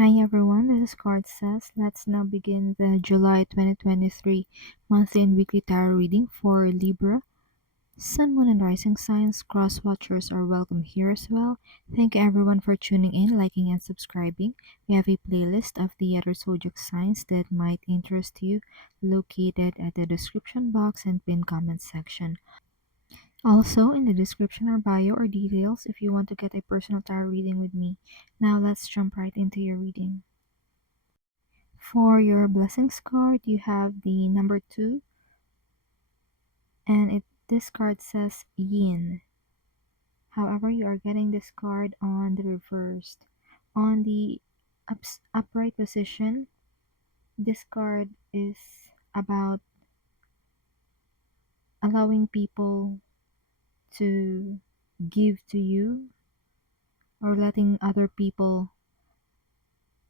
Hi everyone, this is CardSays. Let's now begin the July 2023 monthly and weekly tarot reading for Libra. Sun, Moon, and Rising signs, cross watchers are welcome here as well. Thank you everyone for tuning in, liking, and subscribing. We have a playlist of the other zodiac signs that might interest you located at the description box and pinned comment section. Also, in the description or bio or details if you want to get a personal tarot reading with me. Now let's jump right into your reading. For your blessings card, you have the number 2, and this card says yin. However, you are getting this card on the reversed. On the upright position, this card is about allowing people to give to you or letting other people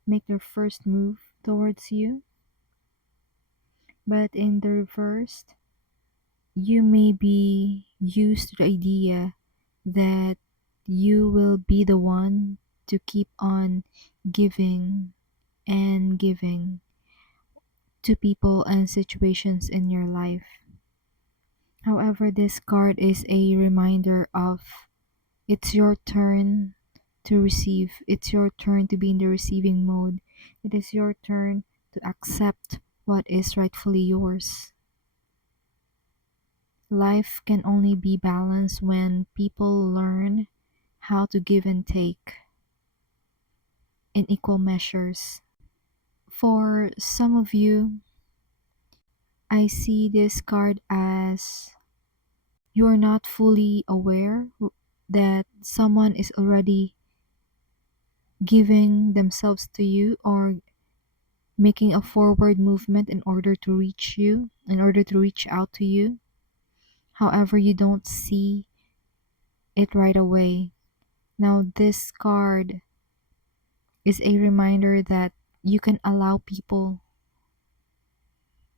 make their first move towards you. But in the reversed, you may be used to the idea that you will be the one to keep on giving and giving to people and situations in your life. However, this card is a reminder of it's your turn to receive. It's your turn to be in the receiving mode. It is your turn to accept what is rightfully yours. Life can only be balanced when people learn how to give and take in equal measures. For some of you, I see this card as you are not fully aware that someone is already giving themselves to you or making a forward movement in order to reach you, in order to reach out to you. However, you don't see it right away. Now, this card is a reminder that you can allow people.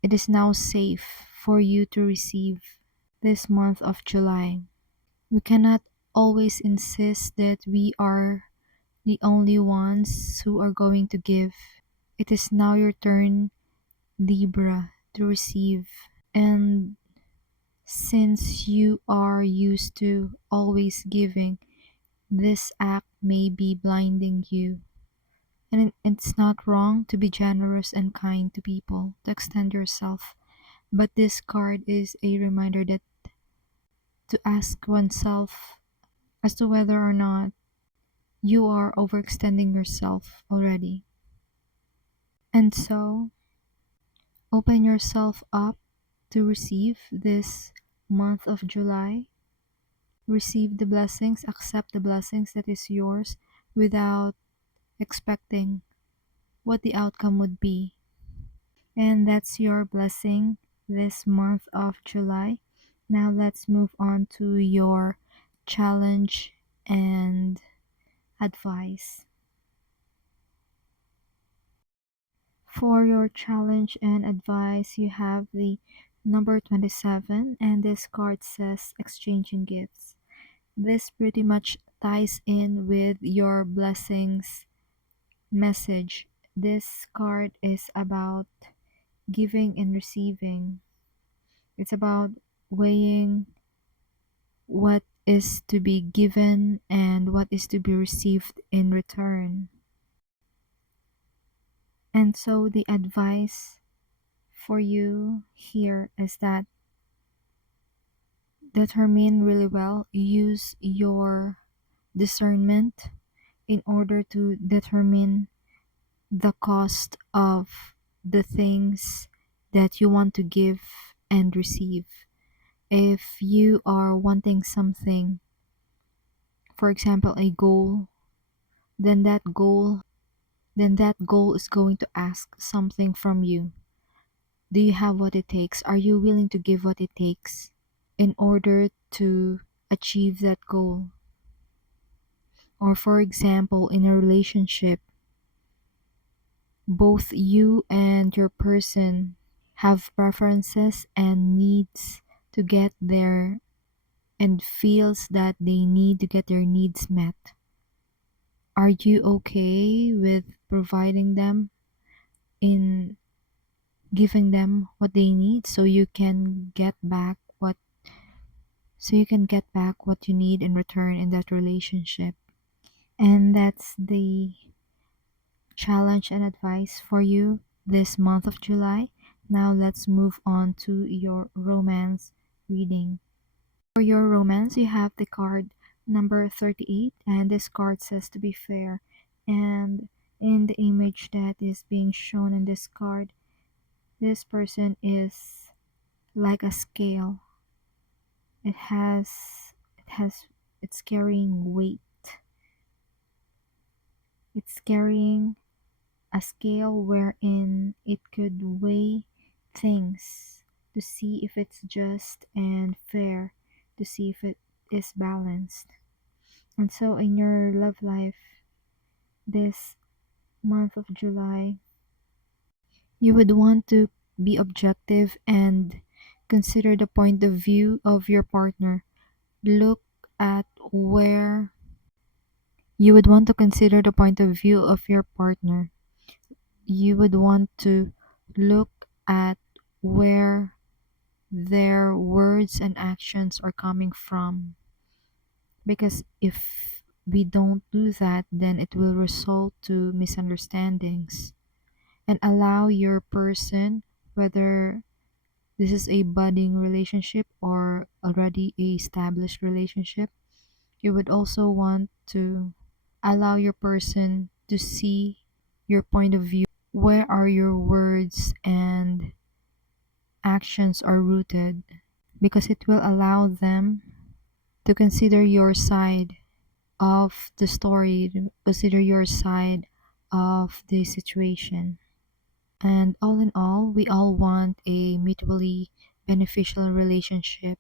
It is now safe for you to receive this month of July. We cannot always insist that we are the only ones who are going to give. It is now your turn, Libra, to receive. And since you are used to always giving, this act may be blinding you. And it's not wrong to be generous and kind to people, to extend yourself. But this card is a reminder that to ask oneself as to whether or not you are overextending yourself already. And so, open yourself up to receive this month of July. Receive the blessings, accept the blessings that is yours without expecting what the outcome would be. And that's your blessing this month of July. Now let's move on to your challenge and advice. For your challenge and advice, you have the number 27, and this card says exchanging gifts. This pretty much ties in with your blessings message. This card is about giving and receiving. It's about weighing what is to be given and what is to be received in return. And so the advice for you here is that determine really well, use your discernment in order to determine the cost of the things that you want to give and receive. If you are wanting something, for example, a goal, then that goal is going to ask something from you. Do you have what it takes? Are you willing to give what it takes in order to achieve that goal? Or for example, in a relationship, both you and your person have preferences and needs to get there and feels that they need to get their needs met. Are you okay with providing them, in giving them what they need, so you can get back what you need in return in that relationship? And that's the challenge and advice for you this month of July. Now let's move on to your romance reading. For your romance, you have the card number 38, and this card says to be fair. And in the image that is being shown in this card, this person is like a scale. It has it has it's carrying weight. It's carrying a scale wherein it could weigh things to see if it's just and fair, to see if it is balanced. And so in your love life this month of July, you would want to be objective and consider the point of view of your partner. Look at where you would want to consider the point of view of your partner. You would want to look at where their words and actions are coming from. Because if we don't do that, then it will result to misunderstandings. And allow your person, whether this is a budding relationship or already a established relationship, you would also want to allow your person to see your point of view. Where are your words and actions are rooted? Because it will allow them to consider your side of the story, to consider your side of the situation. And all in all, we all want a mutually beneficial relationship.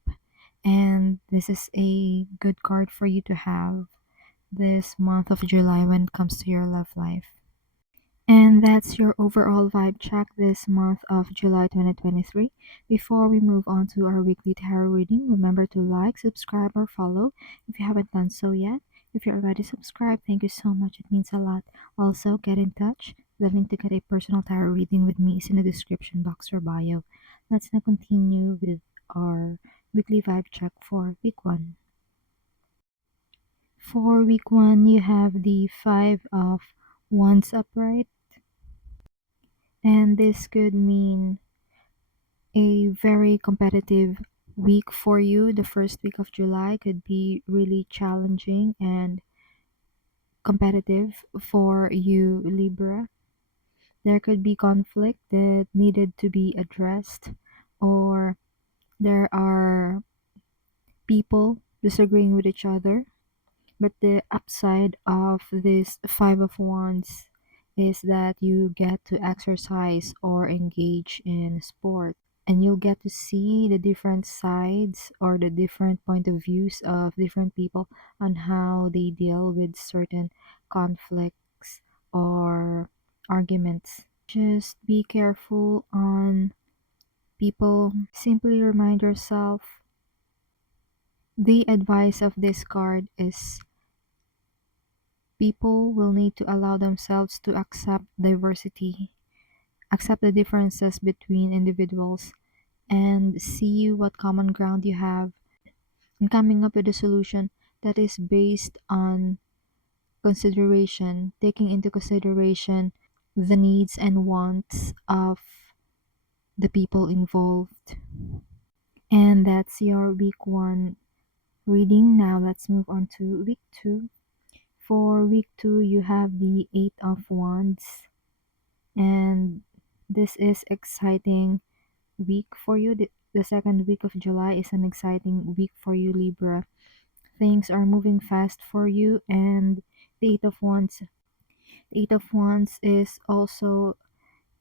And this is a good card for you to have this month of July when it comes to your love life. And that's your overall vibe check this month of July 2023. Before we move on to our weekly tarot reading, remember to like, subscribe, or follow if you haven't done so yet. If you're already subscribed, thank you so much. It means a lot. Also, get in touch. The link to get a personal tarot reading with me is in the description box or bio. Let's now continue with our weekly vibe check for week 1. For week 1, you have the 5 of Wands upright. And this could mean a very competitive week for you. The first week of July could be really challenging and competitive for you, Libra. There could be conflict that needed to be addressed, or there are people disagreeing with each other. But the upside of this 5 of Wands is that you get to exercise or engage in sport, and you'll get to see the different sides or the different point of views of different people on how they deal with certain conflicts or arguments. Just be careful on people. Simply remind yourself, the advice of this card is people will need to allow themselves to accept diversity, accept the differences between individuals, and see what common ground you have, and coming up with a solution that is based on consideration, taking into consideration the needs and wants of the people involved. And that's your week 1 reading. Now let's move on to week 2. For week 2, you have the 8 of Wands, and this is exciting week for you. The second week of July is an exciting week for you, Libra. Things are moving fast for you, and the 8 of Wands, the 8 of Wands is also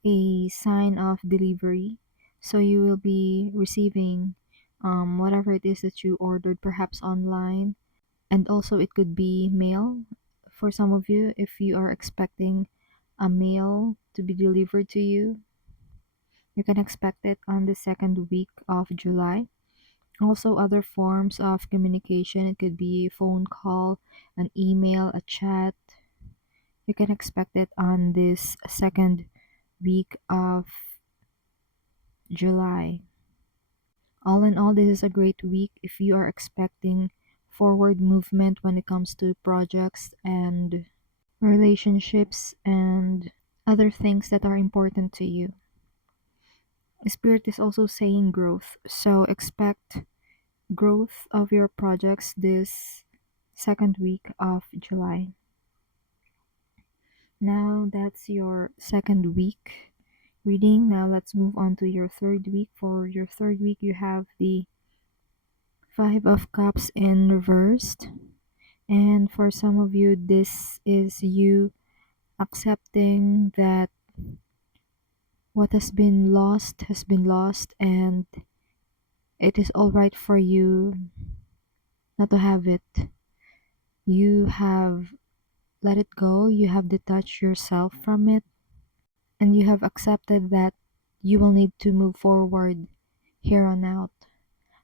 a sign of delivery. So you will be receiving whatever it is that you ordered, perhaps online, and also it could be mail for some of you. If you are expecting a mail to be delivered to you, you can expect it on the second week of July. Also, other forms of communication, it could be a phone call, an email, a chat, You can expect it on this second week of July. All in all, this is a great week if you are expecting forward movement when it comes to projects and relationships and other things that are important to you. Spirit is also saying growth, so expect growth of your projects this second week of July. Now that's your second week reading. Now let's move on to your third week. For your third week, you have the Five of Cups in reversed. And for some of you, this is you accepting that what has been lost, and it is all right for you not to have it. You have let it go, you have detached yourself from it, and you have accepted that you will need to move forward here on out.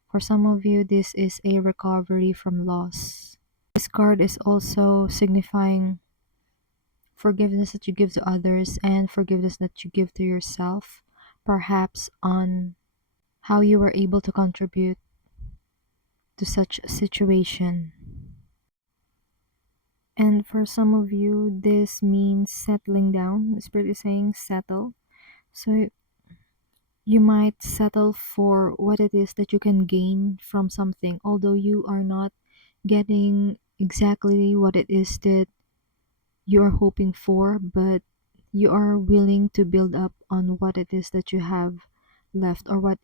For some of you, this is a recovery from loss. This card is also signifying forgiveness that you give to others and forgiveness that you give to yourself, perhaps on how you were able to contribute to such a situation. And for some of you, this means settling down. The Spirit is saying settle. So you might settle for what it is that you can gain from something, although you are not getting exactly what it is that you are hoping for, but you are willing to build up on what it is that you have left, or whatever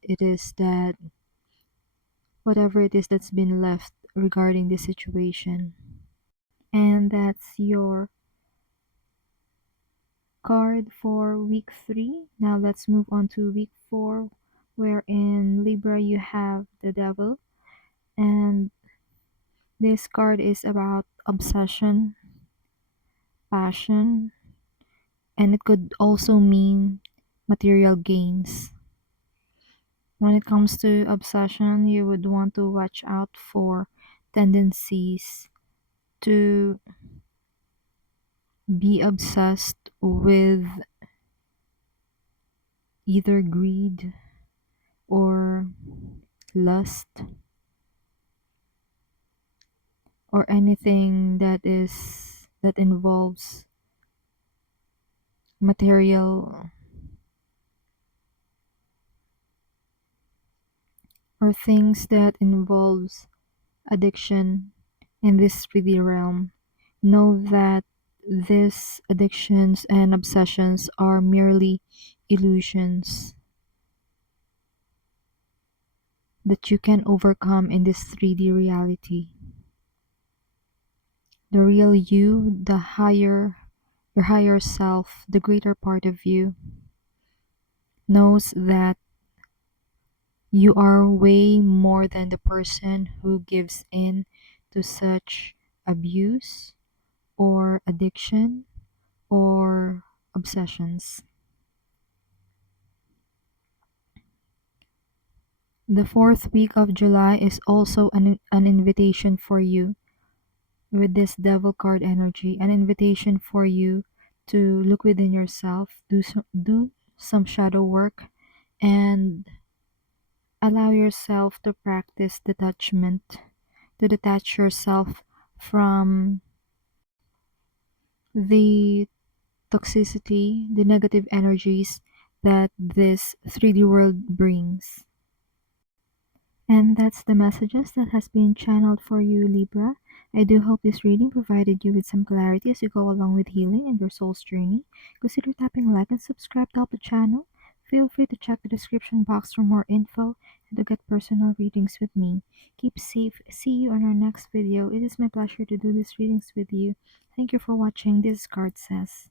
it is that's been left regarding the situation. And that's your card for week 3. Now let's move on to week 4, where in Libra you have the Devil, and this card is about obsession, passion, and it could also mean material gains. When it comes to obsession, you would want to watch out for tendencies to be obsessed with either greed or lust or anything that involves material or things that involves addiction in this 3D realm. Know that these addictions and obsessions are merely illusions that you can overcome in this 3D reality. The real you, your higher self, the greater part of you, knows that you are way more than the person who gives in to such abuse or addiction or obsessions. The fourth week of July is also an invitation for you with this devil card energy, an invitation for you to look within yourself, do some shadow work, and allow yourself to practice detachment, to detach yourself from the toxicity, the negative energies that this 3D world brings. And that's the messages that has been channeled for you, Libra. I do hope this reading provided you with some clarity as you go along with healing and your soul's journey. Consider tapping like and subscribe to help the channel. Feel free to check the description box for more info and to get personal readings with me. Keep safe. See you on our next video. It is my pleasure to do these readings with you. Thank you for watching. This is CardSays.